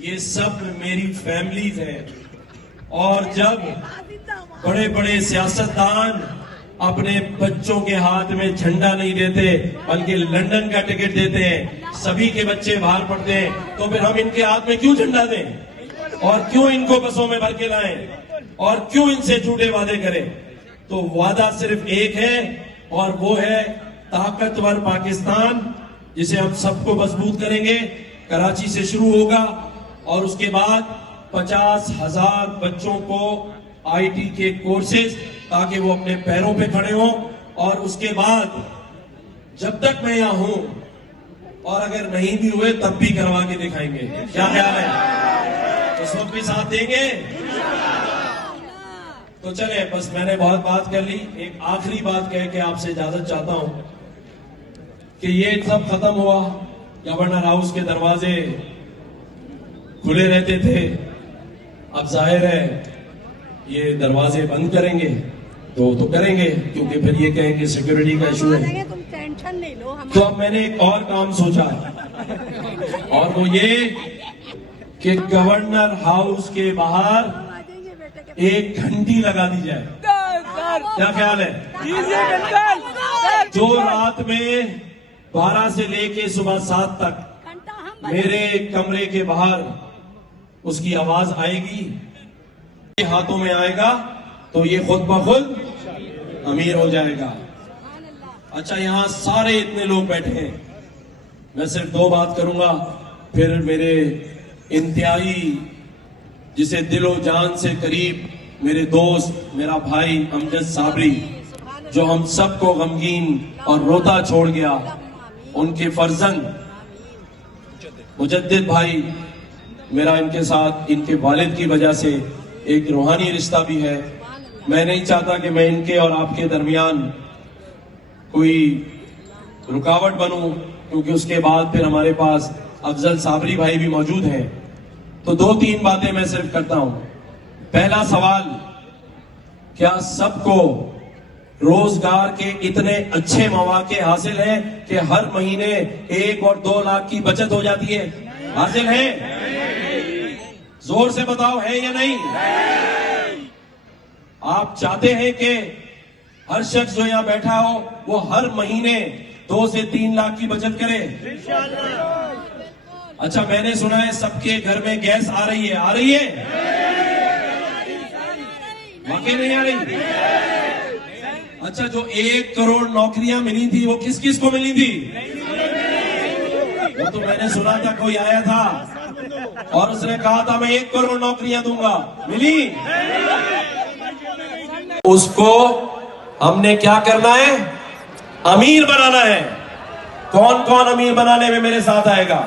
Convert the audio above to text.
ये सब मेरी फैमिलीज है। और जब बड़े बड़े सियासतदान अपने बच्चों के हाथ में झंडा नहीं देते बल्कि लंदन का टिकट देते हैं, सभी के बच्चे बाहर पढ़ते हैं, तो फिर हम इनके हाथ में क्यों झंडा दें और क्यों इनको बसों में भर के लाएं और क्यों इनसे झूठे वादे करें? तो वादा सिर्फ एक है और वो है ताकतवर पाकिस्तान, जिसे हम सबको मजबूत करेंगे। कराची से शुरू होगा और उसके बाद 50,000 बच्चों को आईटी के कोर्सेज, ताकि वो अपने पैरों पे खड़े हों। और उसके बाद जब तक मैं यहां हूं और अगर नहीं भी हुए तब भी करवा के दिखाएंगे। क्या ख्याल है? उस वक्त भी साथ देंगे? तो चले, बस मैंने बहुत बात कर ली। एक आखिरी बात कह के आपसे इजाजत चाहता हूं कि ये सब खत्म हुआ, गवर्नर हाउस के दरवाजे खुले रहते थे, अब जाहिर है ये दरवाजे बंद करेंगे तो करेंगे, क्योंकि फिर ये कहेंगे सिक्योरिटी का इशू है। तुम टेंशन नहीं लो। तो अब मैंने एक और काम सोचा है और वो ये कि गवर्नर हाउस के बाहर एक घंटी लगा दी जाए। क्या ख्याल है? जो रात में 12 से लेके सुबह 7 तक मेरे कमरे के बाहर उसकी आवाज आएगी, हाथों में आएगा, तो ये खुद ब खुद अमीर हो जाएगा। अच्छा, यहां सारे इतने लोग बैठे हैं, मैं सिर्फ 2 बात करूंगा, फिर मेरे इंतहाई जिसे दिलो जान से करीब मेरे दोस्त, मेरा भाई अमजद साबरी, जो हम सबको गमगीन और रोता छोड़ गया, उनके फर्जंद मुजद्दिद भाई, मेरा इनके साथ इनके वालिद की वजह से एक रूहानी रिश्ता भी है। मैं नहीं चाहता कि मैं इनके और आपके दरमियान कोई रुकावट बनूं, क्योंकि उसके बाद फिर हमारे पास अफजल साबरी भाई भी मौजूद हैं। तो 2-3 बातें मैं सिर्फ करता हूं। पहला सवाल, क्या सबको रोजगार के इतने अच्छे मौके हासिल हैं कि हर महीने 1 और 2 लाख की बचत हो जाती है? हासिल है? जोर से बताओ, है या नहीं? आप चाहते हैं कि हर शख्स जो यहां बैठा हो वो हर महीने 2 से 3 लाख की बचत करे? अच्छा, मैंने सुना है सबके घर में गैस आ रही है। आ रही है? वाकई नहीं आ रही? अच्छा, जो 1 करोड़ नौकरियां मिली थी वो किस किस को मिली थी? वो तो मैंने सुना था कोई आया था और उसने कहा था मैं 1 करोड़ नौकरियां दूंगा। मिली? उसको हमने क्या करना है? अमीर बनाना है। कौन कौन अमीर बनाने में मेरे साथ आएगा?